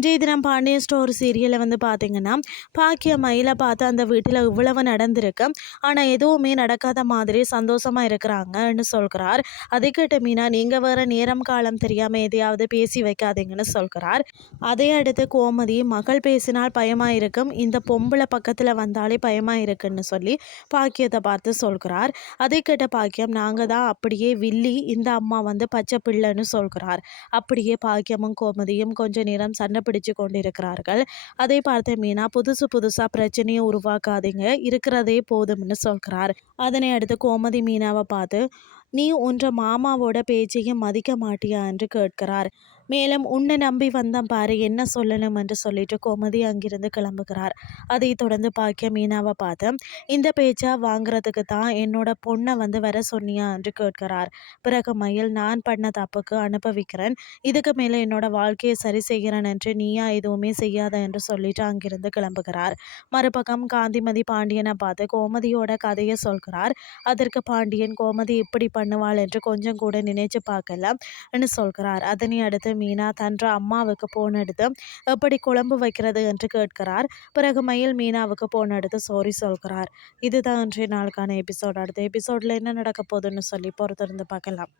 இன்றைய தினம் பாண்டியன் ஸ்டோர் சீரியலில் வந்து பார்த்தீங்கன்னா, பாக்கியம் மயிலை பார்த்து அந்த வீட்டில் இவ்வளவு நடந்திருக்கு. ஆனால் எதுவுமே நடக்காத மாதிரி சந்தோஷமாக இருக்கிறாங்கன்னு சொல்கிறார். அதை கேட்ட மீனா, நீங்கள் வேற நேரம் காலம் தெரியாமல் எதையாவது பேசி வைக்காதீங்கன்னு சொல்கிறார். அதை அடுத்து கோமதி, மகள் பேசினால் பயமாக இருக்கும், இந்த பொம்பளை பக்கத்தில் வந்தாலே பயமாக இருக்குன்னு சொல்லி பாக்கியத்தை பார்த்து சொல்கிறார். அதை கேட்ட பாக்கியம், நாங்கள் தான் அப்படியே வில்லி, இந்த அம்மா வந்து பச்சை பிள்ளைன்னு சொல்கிறார். அப்படியே பாக்கியமும் கோமதியும் கொஞ்ச நேரம் சண்டை பிடிச்சு கொண்டிருக்கிறார்கள். அதை பார்த்த மீனா, புதுசு புதுசா பிரச்சனையை உருவாக்காதீங்க, இருக்கிறதே போதும்னு சொல்கிறார். அதனை அடுத்து கோமதி மீனாவை பார்த்து, நீ உன்ற மாமாவோட பேச்சையும் மதிக்க மாட்டியா என்று கேட்கிறார். மேலும், உன்னை நம்பி வந்தேன் பாரு, என்ன சொல்லணும் என்று சொல்லிட்டு கோமதி அங்கிருந்து கிளம்புகிறார். அதை தொடர்ந்து பாக்கிய மீனாவை பார்த்து, இந்த பேச்சை வாங்குறதுக்கு தான் என்னோட பொண்ணை வந்து வர சொன்னியா என்று கேட்கிறார். பிறகு மயில், நான் பண்ண தப்புக்கு அனுபவிக்கிறேன், இதுக்கு மேலே என்னோட வாழ்க்கையை சரி செய்கிறேன் என்று நீயா எதுவுமே செய்யாத என்று சொல்லிட்டு அங்கிருந்து கிளம்புகிறார். மறுபக்கம் காந்திமதி பாண்டியனை பார்த்து கோமதியோட கதையை சொல்கிறார். அதற்கு பாண்டியன், கோமதி இப்படி பண்ணுவாள் என்று கொஞ்சம் கூட நினைச்சு பார்க்கல சொல்கிறார். அதனை அடுத்து மீனா தன்ற அம்மாவுக்கு போன் எடுத்து எப்படி குழம்பு வைக்கிறது என்று கேட்கிறார். பிறகு மயில் மீனாவுக்கு போன் எடுத்து சாரி சொல்கிறார். இதுதான் இன்றைய நாளுக்கான எபிசோட். அடுத்த எபிசோட்ல என்ன நடக்க போகுதுன்னு சொல்லி பொறுத்திருந்து பார்க்கலாம்.